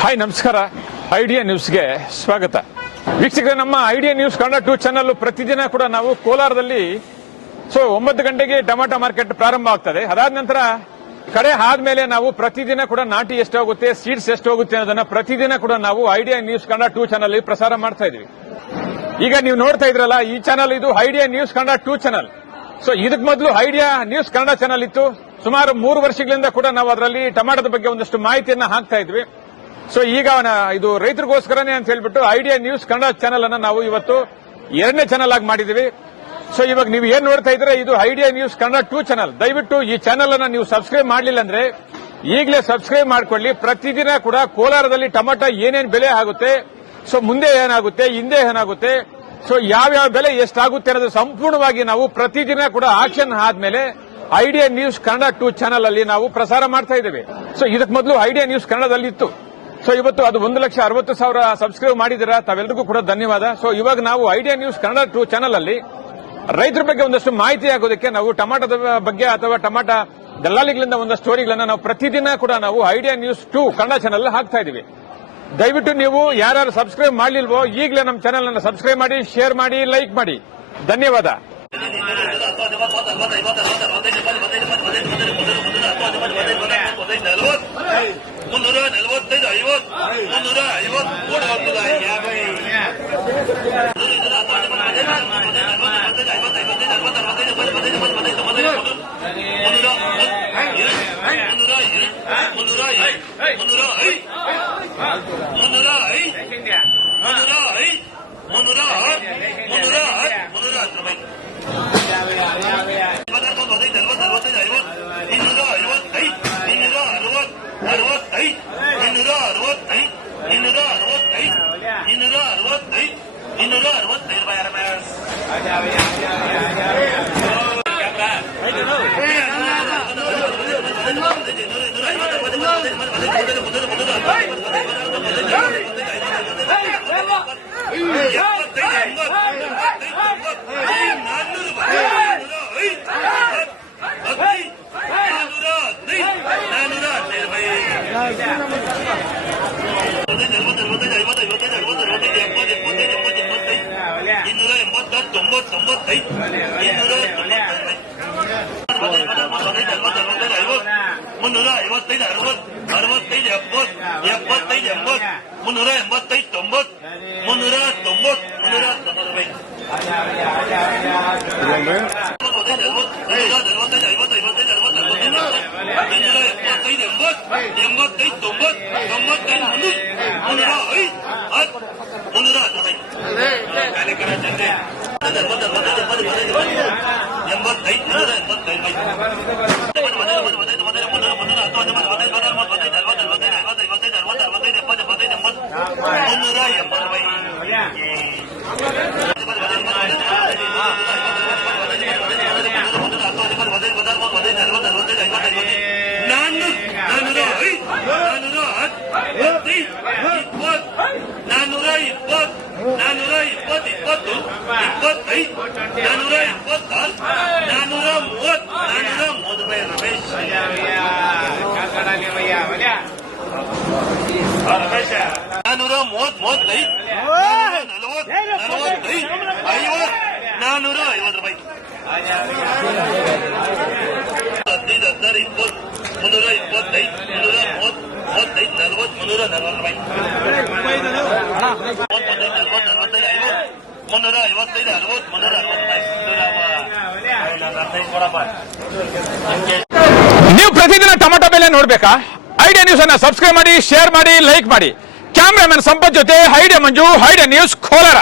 Hi ನಮಸ್ಕಾರ. Idea ನ್ಯೂಸ್ಗೆ ಸ್ವಾಗತ. ವೀಕ್ಷಕರೇ, ನಮ್ಮ ಐಡಿಯಾ ನ್ಯೂಸ್ ಕನ್ನಡ 2 ಚಾನಲ್ ಪ್ರತಿದಿನ ಕೂಡ ನಾವು ಕೋಲಾರದಲ್ಲಿ 9 ಗಂಟೆಗೆ ಟೊಮಾಟೊ ಮಾರ್ಕೆಟ್ ಪ್ರಾರಂಭ ಆಗ್ತದೆ. ಅದಾದ ನಂತರ ಕಡೆ ಆದ್ಮೇಲೆ ನಾವು ಪ್ರತಿದಿನ ಕೂಡ ನಾಟಿ ಎಷ್ಟು ಹೋಗುತ್ತೆ, ಸೀಡ್ಸ್ ಎಷ್ಟು ಹೋಗುತ್ತೆ ಅನ್ನೋದನ್ನ ಪ್ರತಿದಿನ ಕೂಡ ನಾವು ಐಡಿಯಾ ನ್ಯೂಸ್ ಕನ್ನಡ 2 ಚಾನಲ್ ಪ್ರಸಾರ ಮಾಡ್ತಾ ಇದೀವಿ. ಈಗ ನೀವು ನೋಡ್ತಾ ಇದ್ರಲ್ಲ, ಈ ಚಾನಲ್ ಇದು ಐಡಿಯಾ ನ್ಯೂಸ್ ಕನ್ನಡ 2 ಚಾನಲ್. ಇದಕ್ಕೆ ಮೊದಲು ಐಡಿಯಾ ನ್ಯೂಸ್ ಕನ್ನಡ ಚಾನಲ್ ಇತ್ತು. ಸುಮಾರು 3 ವರ್ಷಗಳಿಂದ ಕೂಡ ನಾವು ಅದರಲ್ಲಿ ಟೊಮಾಟೋದ ಬಗ್ಗೆ ಒಂದಷ್ಟು ಮಾಹಿತಿಯನ್ನ ಹಾಕ್ತಾ ಇದ್ವಿ. ಈಗ ಇದು ರೈತರಿಗೋಸ್ಕರನೇ ಅಂತ ಹೇಳ್ಬಿಟ್ಟು ಐಡಿಯಾ ನ್ಯೂಸ್ ಕನ್ನಡ ಚಾನಲ್ ಅನ್ನ ನಾವು ಇವತ್ತು 2ನೇ ಚಾನಲ್ ಆಗಿ ಮಾಡಿದೀವಿ. ಇವಾಗ ನೀವು ಏನ್ ನೋಡ್ತಾ ಇದ್ರೆ ಇದು ಐಡಿಯಾ ನ್ಯೂಸ್ ಕನ್ನಡ 2 ಚಾನಲ್. ದಯವಿಟ್ಟು ಈ ಚಾನಲ್ ಅನ್ನ ನೀವು ಸಬ್ಸ್ಕ್ರೈಬ್ ಮಾಡಲಿಲ್ಲ ಅಂದ್ರೆ ಈಗಲೇ ಸಬ್ಸ್ಕ್ರೈಬ್ ಮಾಡ್ಕೊಳ್ಳಿ. ಪ್ರತಿದಿನ ಕೂಡ ಕೋಲಾರದಲ್ಲಿ ಟೊಮಾಟೊ ಏನೇನು ಬೆಲೆ ಆಗುತ್ತೆ, ಮುಂದೆ ಏನಾಗುತ್ತೆ, ಹಿಂದೆ ಏನಾಗುತ್ತೆ, ಯಾವ್ಯಾವ ಬೆಲೆ ಎಷ್ಟಾಗುತ್ತೆ ಅನ್ನೋದು ಸಂಪೂರ್ಣವಾಗಿ ನಾವು ಪ್ರತಿದಿನ ಕೂಡ ಆಕ್ಷನ್ ಆದ್ಮೇಲೆ ಐಡಿಯಾ ನ್ಯೂಸ್ ಕನ್ನಡ 2 ಚಾನಲ್ ಅಲ್ಲಿ ನಾವು ಪ್ರಸಾರ ಮಾಡ್ತಾ ಇದ್ದೇವೆ. ಇದಕ್ಕೆ ಮೊದಲು ಐಡಿಯಾ ನ್ಯೂಸ್ ಕನ್ನಡದಲ್ಲಿ ಇತ್ತು. ಇವತ್ತು ಅದು 1,60,000 ಸಬ್ಸ್ಕ್ರೈಬ್ ಮಾಡಿದಿರಾ, ತಾವೆಲ್ಲರಿಗೂ ಕೂಡ ಧನ್ಯವಾದ. ಇವಾಗ ನಾವು ಐಡಿಯಾ ನ್ಯೂಸ್ ಕನ್ನಡ 2 ಚಾನಲ್ ಅಲ್ಲಿ ರೈತರ ಬಗ್ಗೆ ಒಂದಷ್ಟು ಮಾಹಿತಿ ಆಗೋದಕ್ಕೆ ನಾವು ಟೊಮಾಟೋದ ಬಗ್ಗೆ ಅಥವಾ ಟೊಮಾಟೊ ದಲ್ಲಾಳಿಗಳಿಂದ ಒಂದಷ್ಟು ಸ್ಟೋರಿಗಳನ್ನ ನಾವು ಪ್ರತಿದಿನ ಕೂಡ ನಾವು ಐಡಿಯಾ ನ್ಯೂಸ್ 2 ಕನ್ನಡ ಚಾನಲ್ ಹಾಕ್ತಾ ಇದೀವಿ. ದಯವಿಟ್ಟು ನೀವು ಯಾರು ಸಬ್ಸ್ಕ್ರೈಬ್ ಮಾಡಲಿಲ್ವೋ ಈಗಲೇ ನಮ್ಮ ಚಾನಲ್ ಅನ್ನು ಸಬ್ಸ್ಕ್ರೈಬ್ ಮಾಡಿ, ಶೇರ್ ಮಾಡಿ, ಲೈಕ್ ಮಾಡಿ. ಧನ್ಯವಾದ. ನೀವು ಪ್ರತಿದಿನ ಟೊಮೆಟೊ ಬೆಲೆ ನೋಡ್ಬೇಕಾ? ಐಡಿಯಾ ನ್ಯೂಸ್ ಅನ್ನ ಸಬ್ಸ್ಕ್ರೈಬ್ ಮಾಡಿ, ಶೇರ್ ಮಾಡಿ, ಲೈಕ್ ಮಾಡಿ. ಕ್ಯಾಮ್ರಾಮನ್ ಸಂಪತ್ ಜೊತೆ ಐಡಿಯಾ ಮಂಜು, ಐಡಿಯಾ ನ್ಯೂಸ್ ಕೋಲಾರ.